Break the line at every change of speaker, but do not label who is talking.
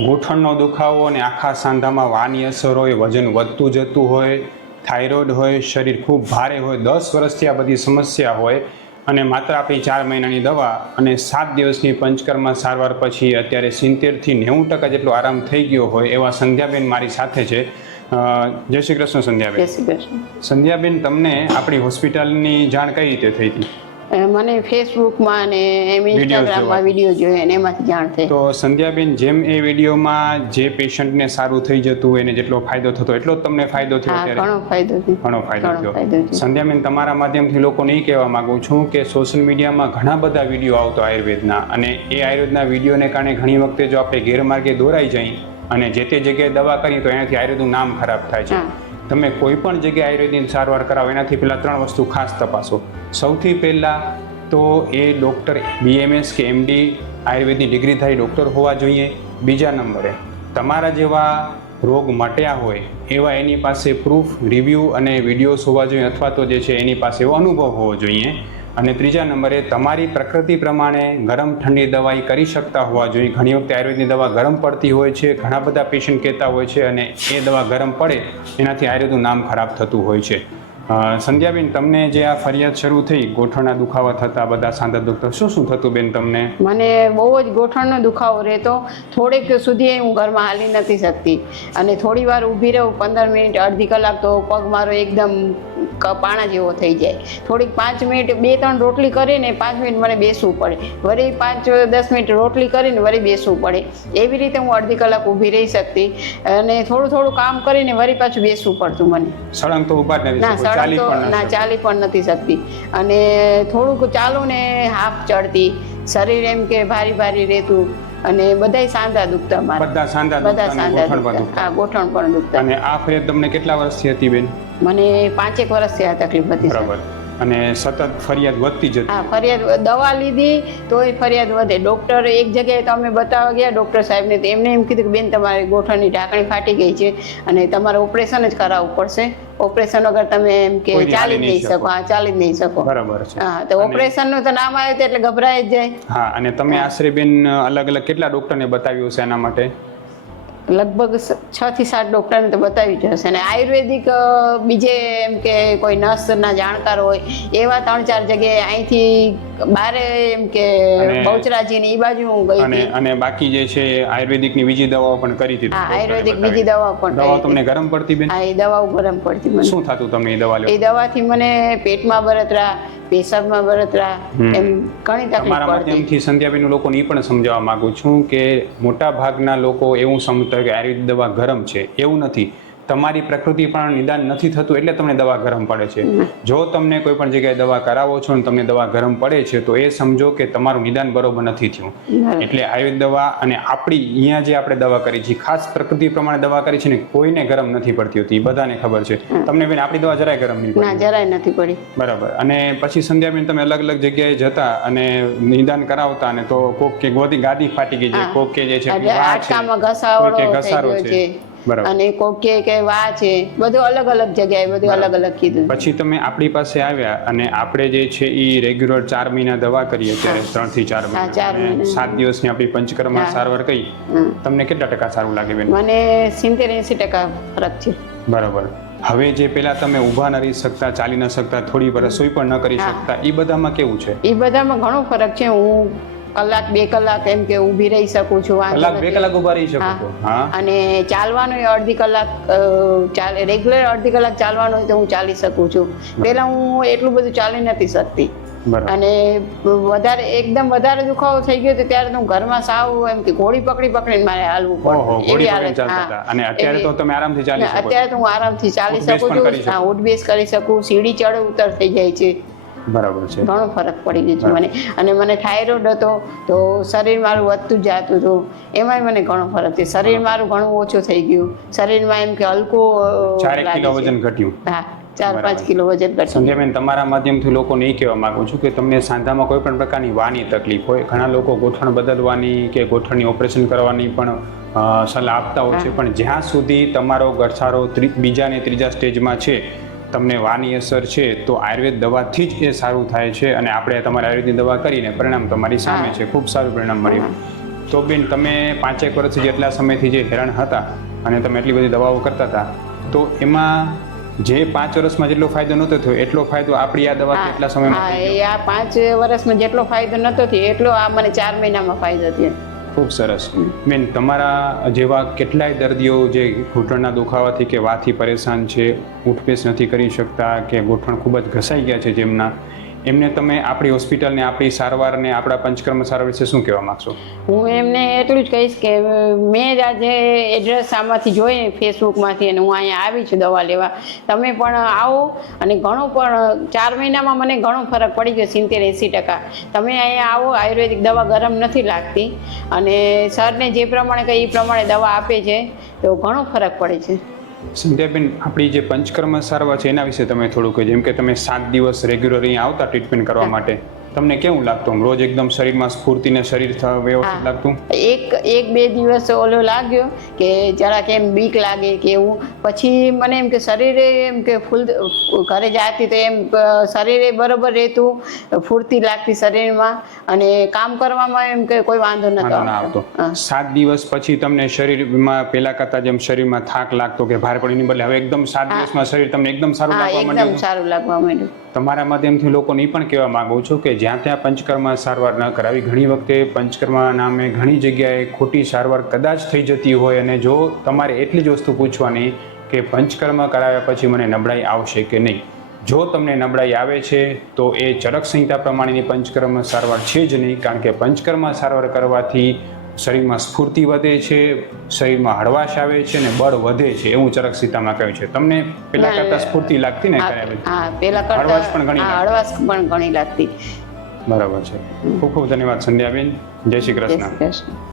ગોઠણનો દુખાવો અને આખા સાંધામાં વાની અસર હોય વજન વધતું જતું હોય થાઇરોઇડ હોય શરીર ખૂબ ભારે હોય દસ વર્ષથી આ બધી સમસ્યા હોય અને માત્ર આપણી ચાર મહિનાની દવા અને સાત દિવસની પંચકર્મા સારવાર પછી અત્યારે સિત્તેરથી નેવું ટકા જેટલો આરામ થઈ ગયો હોય એવા સંધ્યાબેન મારી સાથે છે. જય શ્રી કૃષ્ણ સંધ્યાબેન. સંધ્યાબેન તમને આપણી હોસ્પિટલની જાણ કઈ રીતે થઈ હતી?
મને ફેસબુકમાં અને એમ ઇન્સ્ટાગ્રામમાં વીડિયો જોયો અને એમાંથી જાણ થઈ.
તો સંધ્યાબેન જેમ એ વિડીયોમાં જે પેશન્ટને સારું થઈ જતું એને જેટલો ફાયદો થતો એટલો જ તમને ફાયદો થયો
હા
અત્યારે
ઘણો ફાયદો થયો.
ઘણો ફાયદો થયો. સંધ્યાબેન તમારા માધ્યમથી લોકોને એ કહેવા માંગુ છું કે સોશિયલ મીડિયામાં ઘણા બધા વીડિયો આવતો આયુર્વેદના અને એ આયુર્વેદના વિડીયોને કારણે ઘણી વખતે જો આપણે ગેરમાર્ગે દોરાઈ જઈએ અને જે તે જગ્યાએ દવા કરીએ તો એનાથી આયુર્વેદનું નામ ખરાબ થાય છે. તમે કોઈ પણ જગ્યાએ આયુર્વેદની સારવાર કરાવો, એનાથી પહેલાં ત્રણ વસ્તુ ખાસ તપાસો. સૌથી પહેલાં તો એ ડૉક્ટર બીએમએસ કે એમડી આયુર્વેદની થાય ડૉક્ટર હોવા જોઈએ. બીજા નંબરે, તમારા જેવા રોગ મટ્યા હોય, એવા એની પાસે પ્રૂફ રિવ્યૂ અને વિડીયોઝ હોવા જોઈએ અથવા તો જે છે એની પાસે એવો અનુભવ હોવો જોઈએ અને ત્રીજા નંબરે, તમારી પ્રકૃતિ પ્રમાણે ગરમ ઠંડી દવાઈ કરી શકતા હોવા જોઈએ. ઘણી વખતે આયુર્વેદની દવા ગરમ પડતી હોય છે, ઘણા બધા પેશન્ટ કહેતા હોય છે અને એ દવા ગરમ પડે, એનાથી આયુર્વેદનું નામ ખરાબ થતું હોય છે. સંધ્યાબેન, તમને જે આ ફરિયાદ શરૂ થઈ, ગોઠણના દુખાવા થતા, બધા સાંધા દુખતા શું શું થતું બેન તમને?
મને બહુ જ ગોઠણનો દુખાવો રહેતો. થોડેક સુધી હું ઘરમાં હાલી નથી શકતી. અને થોડી વાર ઊભી રહું, પંદર મિનિટ, અડધી કલાક તો પગ મારો એકદમ પાણા જેવો થઈ જાય. થોડીક પાંચ મિનિટ બે ત્રણ રોટલી કરીને પાંચ મિનિટ મને બેસવું પડે. વળી પાંચ દસ મિનિટ રોટલી કરીને વળી બેસવું પડે. એવી રીતે હું અડધી કલાક ઊભી રહી શકતી અને થોડું થોડું કામ કરીને વળી પાછું બેસવું પડતું મને.
સળંગ તો ઊભા જ
ના સળંગ
ચાલી
તો
પણ
ના
નથી
ચાલી પણ નથી શકતી. અને થોડુંક ચાલું ને હાફ ચડતી. શરીર એમ કે ભારી ભારી રહેતું અને બધાય સાંધા દુખતા મારા.
બધા સાંધા
બધા સાંધા. હા ગોઠણ પણ દુખતા.
અને આ ફરિયાદ તમને કેટલા વર્ષથી હતી બેન?
મને પાંચેક વર્ષથી આ તકલીફ હતી.
બરાબર. અને સતત ફરિયાદ વધતી જતી?
હા ફરિયાદ દવા લીધી તોય ફરિયાદ વધે. ડૉક્ટર એક જગ્યાએ તો અમે બતાવવા ગયા ડૉક્ટર સાહેબને તો એમને એમ કીધું કે બેન તમારી ગોઠણની ઢાંકણી ફાટી ગઈ છે અને તમારે ઓપરેશન જ કરાવવું પડશે. ઓપરેશન વગર તમે એમ કે ચાલી જ
નહીં
શકો. હા ચાલી જ નહીં શકો.
બરાબર છે.
હા તો ઓપરેશનનું તો નામ આવ્યું તો એટલે ગભરાઈ જ જાય.
હા અને તમે આશરે બેન અલગ અલગ કેટલા ડૉક્ટરને બતાવ્યું છે એના માટે?
લગભગ છ થી સાત ડૉક્ટરને તો બતાવી જ હશે. અને આયુર્વેદિક બીજે એમ કે કોઈ નર્સના જાણકાર હોય એવા ત્રણ ચાર જગ્યાએ અહીંથી બારે એમ કે બહુચરાજીની એ બાજુ હું ગઈ
અને અને બાકી જે છે આયુર્વેદિકની બીજી દવાઓ પણ કરી હતી
હા આયુર્વેદિક બીજી દવાઓ પણ
દવાઓ તમને ગરમ પડતી બેન?
હા એ દવાઓ ગરમ પડતી મને.
શું થતું તમને એ દવા
એ દવાથી મને પેટમાં બળતરા પેશાબમાં બળતરા એમ ઘણી તકલીફ પડતી.
મારા માધ્યમથી સંધ્યાબેન લોકોને એ પણ સમજાવવા માંગુ છું કે મોટા ભાગના લોકો એવું સમજતા હોય કે આયુર્વેદ દવા ગરમ છે. એવું નથી. તમારી પ્રકૃતિ પણ નિદાન નથી થતું એટલે તમને દવા ગરમ પડે છે. જો તમને કોઈ પણ જગ્યાએ દવા કરાવો છો અને તમને દવા ગરમ પડે છે તો એ સમજો કે તમારું નિદાન બરોબર નથી થયું. એટલે આયુર્વેદ દવા અને આપણી અહીંયા જે આપણે દવા કરી છે ખાસ પ્રકૃતિ પ્રમાણે દવા કરી છે ને કોઈને ગરમ નથી પડતી હોતી. બધાને ખબર છે. તમને બેન આપણી દવા જરાય ગરમ નહીં
ના જરાય નથી પડી.
બરાબર. અને પછી સંધ્યાબેન તમે અલગ અલગ જગ્યાએ જતા અને નિદાન કરાવતા અને તો કોક કે ગોદી ગાદી ફાટી ગઈ છે કોક કે જે છે ઘસારો છે.
અને કોક કે કે વા છે. બધું અલગ અલગ જગ્યાએ બધું અલગ અલગ કીધું.
પછી તમે આપણી પાસે આવ્યા અને આપણે જે છે એ રેગ્યુલર ચાર મહિના દવા કરીએ ત્યારે ત્રણથી ચાર મહિના. સાત દિવસની આપણી પંચકર્મા સારવાર કરી. તમને કેટલા ટકા સારું લાગે બેન?
મને સિત્તેર એંસી ટકા ફરક છે.
બરાબર. હવે જે પેલા તમે ઊભા ન રહી શકતા ચાલી ન શકતા થોડી રસોઈ પણ ન કરી શકતા એ બધામાં કેવું છે?
એ બધામાં ઘણો ફરક છે. હું કલાક બે કલાક એમ કે ઊભી રહી શકું છું
કલાક બે કલાક ઊભા રહી શકું છું.
અને ચાલવાનું અડધી કલાક ચાલે રેગ્યુલર અડધી કલાક ચાલવાનું હોય તો હું ચાલી શકું છું. પહેલા હું એટલું બધું ચાલી નથી શકતી. અને વધારે એકદમ વધારે દુખાવો થઈ ગયો તો ત્યારે તો હું ઘરમાં સાવ એમ કે ઘોડી પકડી પકડીને મારે હાલવું
પડે.
એવી હાલત.
અને અત્યારે તો તમે આરામથી ચાલી શકો
અત્યારે તો હું આરામથી ચાલી શકું છું. હા ઉઠબેસ કરી શકું. સીડી ચડે ઉતર થઈ જાય છે.
બરાબર છે.
ઘણો ફરક પડી ગયો છે મને. અને મને થાઇરોઇડ હતો તો શરીર મારું વધતું જતું હતું. એમાંય મને ઘણો ફરક છે શરીર મારું ઘણું ઓછું થઈ ગયું. શરીરમાં એમ કે હલકું
કિલો વજન ઘટ્યું.
હા ચાર પાંચ કિલો વજન ઘટ્યું.
સંધ્યાબેન તમારા માધ્યમથી લોકોને એ કહેવા માંગુ છું કે તમને સાંધામાં કોઈ પણ પ્રકારની વાની તકલીફ હોય ઘણા લોકો ગોઠણ બદલવાની કે ગોઠણની ઓપરેશન કરવાની પણ સલાહ આપતા હોય છે. પણ જ્યાં સુધી તમારો ઘસારો બીજા ને ત્રીજા સ્ટેજમાં છે તમને વાની અસર છે તો આયુર્વેદ દવાથી જ એ સારું થાય છે અને આપણે તમારી આયુર્વેદની દવા કરીને પરિણામ તમારી સામે છે. ખૂબ સારું પરિણામ મળ્યું. તો બેન તમે પાંચેક વર્ષથી જેટલા સમયથી જે હેરાન હતા અને તમે એટલી બધી દવાઓ કરતા હતા તો એમાં જે પાંચ વર્ષમાં જેટલો ફાયદો નહોતો થયો એટલો ફાયદો આપણી આ દવા એટલા સમયમાં
આ પાંચ વર્ષમાં જેટલો ફાયદો નતો થયો એટલો આ મને ચાર મહિનામાં ફાયદો થયો.
ખૂબ સરસ. બેન તમારા જેવા કેટલાય દર્દીઓ જે ઘૂંટણના દુખાવાથી કે વાથી પરેશાન છે ઉઠપેશ નથી કરી શકતા કે ગોઠણ ખૂબ જ ઘસાઈ ગયા છે જેમના એમને તમે આપણી હોસ્પિટલને, આપણી સારવારને, આપણા પંચકર્મ સારવાર વિશે શું કહેવા માગશો?
હું એમને એટલું જ કહીશ કે મેં આજે એડ્રેસ આમાંથી જોઈ ફેસબુકમાંથી અને હું અહીંયા આવી છું દવા લેવા. તમે પણ આવો અને ઘણો પણ ચાર મહિનામાં મને ઘણો ફરક પડી ગયો, સિત્તેર એંસી ટકા. તમે અહીંયા આવો, આયુર્વેદિક દવા ગરમ નથી લાગતી અને સરને જે પ્રમાણે કહે એ પ્રમાણે દવા આપે છે, તો ઘણો ફરક પડે છે.
સંધ્યાબેન આપણી જે પંચકર્મ સારવાર છે એના વિશે તમે થોડું કહો જેમ કે તમે સાત દિવસ રેગ્યુલર અહીંયા આવતા ટ્રીટમેન્ટ કરવા માટે. તમને કેવું લાગતું? આમ રોજ એકદમ શરીરમાં સ્ફૂર્તિને શરીર વ્યવસ્થિત લાગતું?
એક એક બે દિવસ ઓલો લાગ્યો કે જરાક એમ બીક લાગે કે એવું. પછી મને એમ કે શરીરે એમ કે ફૂલ ઘરે જાતી તો એમ શરીરે બરોબર રહેતું ફૂર્તિ લાગતી શરીરમાં. અને કામ કરવામાં એમ કે કોઈ વાંધો નતો
ના
આવતો.
સાત દિવસ પછી તમને શરીરમાં પહેલા કરતા જેમ શરીરમાં થાક લાગતો કે ભાર પડીને બદલે હવે એકદમ સાત દિવસમાં શરીર તમને એકદમ સારું લાગવા
એકદમ સારું લાગવા માંડ્યું.
તમારા માધ્યમથી લોકોને એ પણ કહેવા માંગુ છું કે જ્યાં ત્યાં પંચકર્મ સારવાર ન કરાવી. ઘણી વખતે પંચકર્મ નામે ઘણી જગ્યાએ ખોટી સારવાર કદાચ થઈ જતી હોય અને જો તમારે એટલી જ વસ્તુ પૂછવાની કે પંચકર્મ કરાવ્યા પછી મને નબળાઈ આવશે કે નહીં. જો તમને નબળાઈ આવે છે તો એ ચરક સંહિતા પ્રમાણેની પંચકર્મ સારવાર છે જ નહીં કારણ કે પંચકર્મ સારવાર કરવાથી શરીરમાં સ્ફૂર્તિ વધે છે શરીરમાં હળવાશ આવે છે ને બળ વધે છે એવું ચરક સીતામાં કહ્યું છે. તમને પેલા
કરતા
કરતાં સ્ફૂર્તિ લાગતી ને
હા
કર્યા પછી? હળવાશ પણ ઘણી
હળવાશ પણ ઘણી લાગતી.
બરાબર છે. ખૂબ ખૂબ ધન્યવાદ સંધ્યાબેન. જય
શ્રી કૃષ્ણ.